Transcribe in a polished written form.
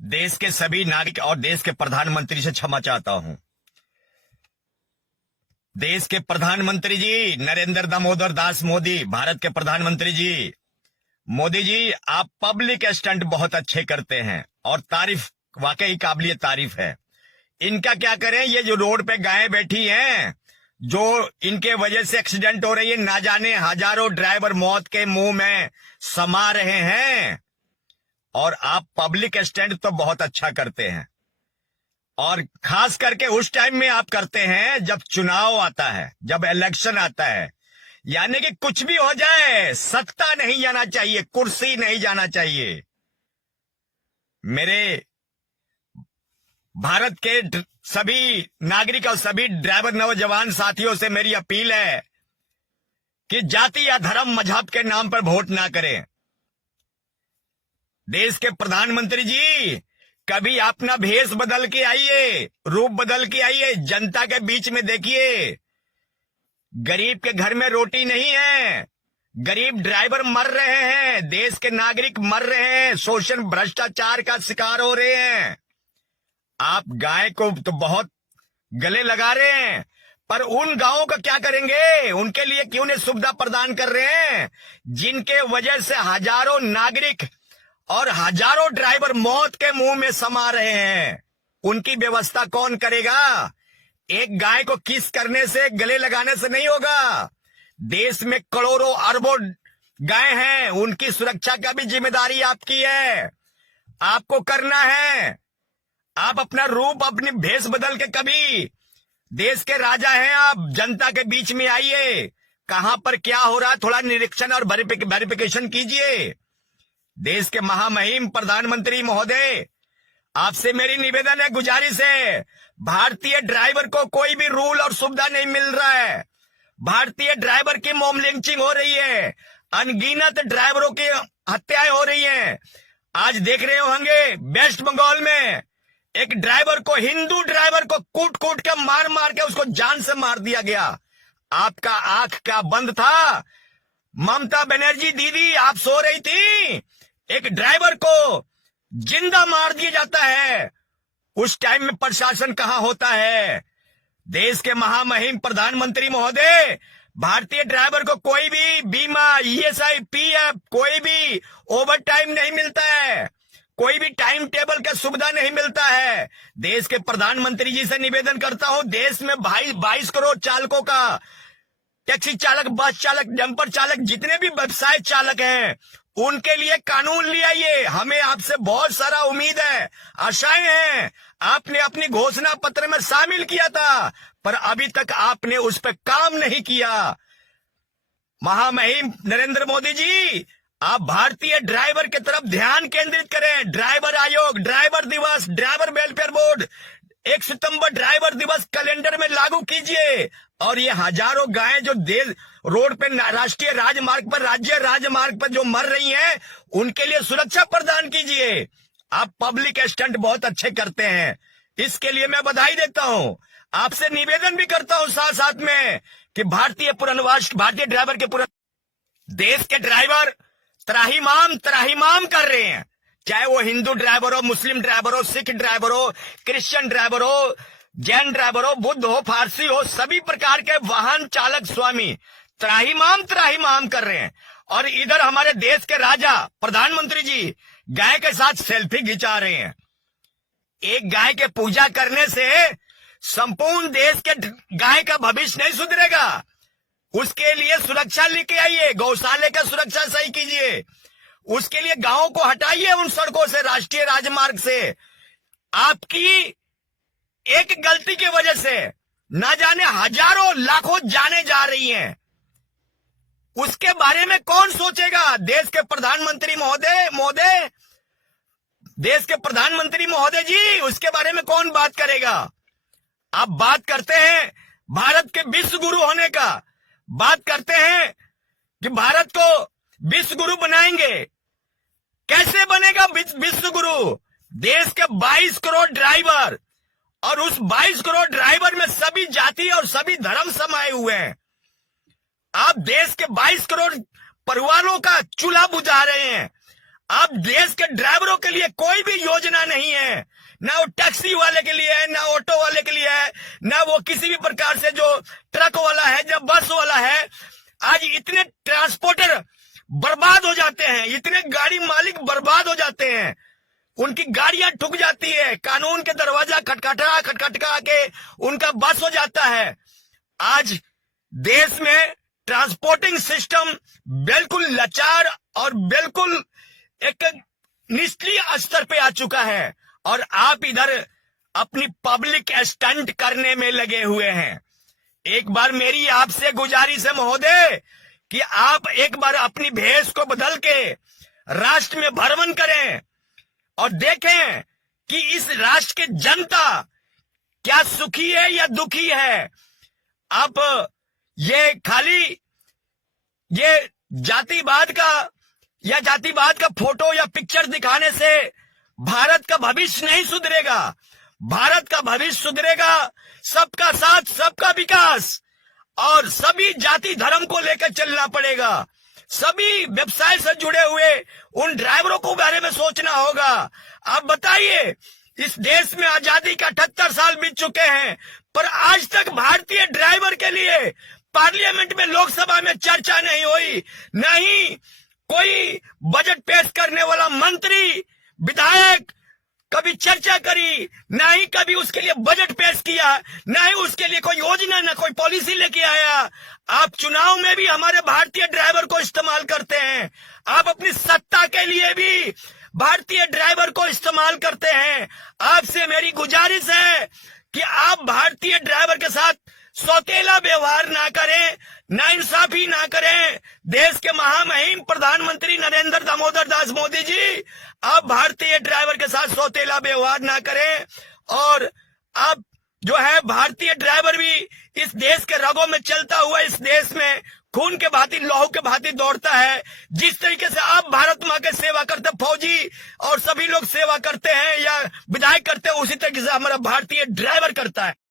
देश के सभी नागरिक और देश के प्रधानमंत्री से क्षमा चाहता हूं। देश के प्रधानमंत्री जी नरेंद्र दामोदर दास मोदी, भारत के प्रधानमंत्री जी मोदी जी, आप पब्लिक स्टंट बहुत अच्छे करते हैं और तारीफ, वाकई काबिलिय तारीफ है। इनका क्या करें, ये जो रोड पे गायें बैठी हैं, जो इनके वजह से एक्सीडेंट हो रही है, ना जाने हजारों ड्राइवर मौत के मुंह में समा रहे हैं, और आप पब्लिक स्टंट तो बहुत अच्छा करते हैं। और खास करके उस टाइम में आप करते हैं जब चुनाव आता है, जब इलेक्शन आता है। यानी कि कुछ भी हो जाए, सत्ता नहीं जाना चाहिए, कुर्सी नहीं जाना चाहिए। मेरे भारत के सभी नागरिक और सभी ड्राइवर नौजवान साथियों से मेरी अपील है कि जाति या धर्म मजहब के नाम पर वोट ना करें। देश के प्रधानमंत्री जी, कभी अपना भेष बदल के आइए, रूप बदल के आइए, जनता के बीच में देखिए। गरीब के घर में रोटी नहीं है, गरीब ड्राइवर मर रहे हैं, देश के नागरिक मर रहे हैं, शोषण भ्रष्टाचार का शिकार हो रहे हैं। आप गाय को तो बहुत गले लगा रहे हैं, पर उन गांवों का क्या करेंगे? उनके लिए क्यों नहीं सुविधा प्रदान कर रहे हैं, जिनके वजह से हजारों नागरिक और हजारों ड्राइवर मौत के मुंह में समा रहे हैं? उनकी व्यवस्था कौन करेगा? एक गाय को किस करने से, गले लगाने से नहीं होगा। देश में करोड़ों अरबों गाय हैं, उनकी सुरक्षा का भी जिम्मेदारी आपकी है, आपको करना है। आप अपना रूप, अपनी भेष बदल के, कभी देश के राजा हैं आप, जनता के बीच में आइए, कहां पर क्या हो रहा है थोड़ा निरीक्षण और वेरिफिकेशन कीजिए। देश के महामहिम प्रधानमंत्री महोदय, आपसे मेरी निवेदन है, गुजारिश है, भारतीय ड्राइवर को कोई भी रूल और सुविधा नहीं मिल रहा है। भारतीय ड्राइवर की मॉब लिंचिंग हो रही है, अनगिनत ड्राइवरों की हत्याएं हो रही हैं। आज देख रहे होंगे वेस्ट बंगाल में एक ड्राइवर को, हिंदू ड्राइवर को कूट कूट के, मार मार के उसको जान से मार दिया गया। आपका आंख क्या बंद था? ममता बनर्जी दीदी, आप सो रही थी, एक ड्राइवर को जिंदा मार दिया जाता है, उस टाइम में प्रशासन कहां होता है? देश के महामहिम प्रधानमंत्री महोदय, भारतीय ड्राइवर को कोई भी बीमा, ईएसआई, पीएफ, कोई भी ओवर टाइम नहीं मिलता है, कोई भी टाइम टेबल का सुविधा नहीं मिलता है। देश के प्रधानमंत्री जी से निवेदन करता हूं, देश में 22 करोड़ चालकों का, टैक्सी चालक, बस चालक, डंपर चालक, जितने भी व्यवसाय चालक हैं, उनके लिए कानून ले आइए। हमें आपसे बहुत सारा उम्मीद है, आशाएं हैं। आपने अपनी घोषणा पत्र में शामिल किया था, पर अभी तक आपने उस पर काम नहीं किया। महामहिम नरेंद्र मोदी जी, आप भारतीय ड्राइवर की तरफ ध्यान केंद्रित करें। ड्राइवर आयोग, ड्राइवर दिवस, ड्राइवर वेलफेयर बोर्ड, 1 सितंबर ड्राइवर दिवस कैलेंडर में लागू कीजिए। और ये हजारों गायें जो देश रोड पे, राष्ट्रीय राजमार्ग पर, राज्य राजमार्ग पर जो मर रही हैं, उनके लिए सुरक्षा प्रदान कीजिए। आप पब्लिक स्टंट बहुत अच्छे करते हैं, इसके लिए मैं बधाई देता हूं। आपसे निवेदन भी करता हूं साथ साथ में कि भारतीय ड्राइवर के देश के ड्राइवर त्राहिमाम कर रहे हैं, चाहे वो हिंदू ड्राइवर हो, मुस्लिम ड्राइवर हो, सिख ड्राइवर हो, क्रिश्चियन ड्राइवर हो, जैन ड्राइवर हो, बुद्ध हो, फारसी हो, सभी प्रकार के वाहन चालक स्वामी त्राहिमाम कर रहे हैं। और इधर हमारे देश के राजा प्रधानमंत्री जी गाय के साथ सेल्फी खिंचा रहे हैं। एक गाय के पूजा करने से संपूर्ण देश के गाय का भविष्य नहीं सुधरेगा। उसके लिए सुरक्षा लेके आइए, गौशाले का सुरक्षा सही कीजिए, उसके लिए गांवों को हटाइए उन सड़कों से, राष्ट्रीय राजमार्ग से। आपकी एक गलती की वजह से ना जाने हजारों लाखों जाने जा रही हैं, उसके बारे में कौन सोचेगा? देश के प्रधानमंत्री महोदय, देश के प्रधानमंत्री महोदय जी, उसके बारे में कौन बात करेगा? आप बात करते हैं भारत के विश्व गुरु होने का, बात करते हैं कि भारत को विश्व गुरु बनाएंगे। कैसे बनेगा विश्व गुरु? देश के 22 करोड़ ड्राइवर, और उस 22 करोड़ ड्राइवर में सभी जाति और सभी धर्म समाये हुए हैं। आप देश के 22 करोड़ परिवारों का चूल्हा बुझा रहे हैं। अब देश के ड्राइवरों के लिए कोई भी योजना नहीं है, ना वो टैक्सी वाले के लिए है, ना ऑटो वाले के लिए है, ना वो किसी भी प्रकार से जो ट्रक वाला है, जो बस वाला है। आज इतने ट्रांसपोर्टर बर्बाद हो जाते हैं, इतने गाड़ी मालिक बर्बाद हो जाते हैं, उनकी गाड़ियां ठुक जाती है, कानून के दरवाजा खटखटा के उनका बस हो जाता है। आज देश में ट्रांसपोर्टिंग सिस्टम बिल्कुल लाचार और बिल्कुल एक निचली स्तर पे आ चुका है, और आप इधर अपनी पब्लिक स्टंट करने में लगे हुए हैं। एक बार मेरी आपसे गुजारिश है महोदय कि आप एक बार अपनी भेष को बदल के राष्ट्र में भ्रमण करें और देखें कि इस राष्ट्र की जनता क्या सुखी है या दुखी है। आप ये खाली ये जातिवाद का फोटो या पिक्चर दिखाने से भारत का भविष्य नहीं सुधरेगा। भारत का भविष्य सुधरेगा सबका साथ, सबका विकास, और सभी जाति धर्म को लेकर चलना पड़ेगा। सभी व्यवसाय से जुड़े हुए उन ड्राइवरों को बारे में सोचना होगा। आप बताइए, इस देश में आजादी का 78 साल बीत चुके हैं, पर आज तक भारतीय ड्राइवर के लिए पार्लियामेंट में, लोकसभा में चर्चा नहीं हुई। नहीं कोई बजट पेश करने वाला मंत्री, विधायक कभी चर्चा करी, ना ही कभी उसके लिए बजट पेश किया, ना ही उसके लिए कोई योजना, ना कोई पॉलिसी लेके आया। आप चुनाव में भी हमारे भारतीय ड्राइवर को इस्तेमाल करते हैं, आप अपनी सत्ता के लिए भी भारतीय ड्राइवर को इस्तेमाल करते हैं। आपसे मेरी गुजारिश है कि आप भारतीय ड्राइवर के साथ सौतेला व्यवहार ना करें, नाइंसाफी ना करें। देश के महामहिम प्रधानमंत्री नरेंद्र दामोदर दास मोदी जी, आप भारतीय ड्राइवर के साथ सौतेला व्यवहार ना करें। और आप जो है, भारतीय ड्राइवर भी इस देश के रगों में चलता हुआ, इस देश में खून के भांति, लहू के भांति दौड़ता है। जिस तरीके से आप भारत माँ के सेवा करते, फौजी और सभी लोग सेवा करते हैं या विधायक करते हैं, उसी तरीके से हमारा भारतीय ड्राइवर करता है।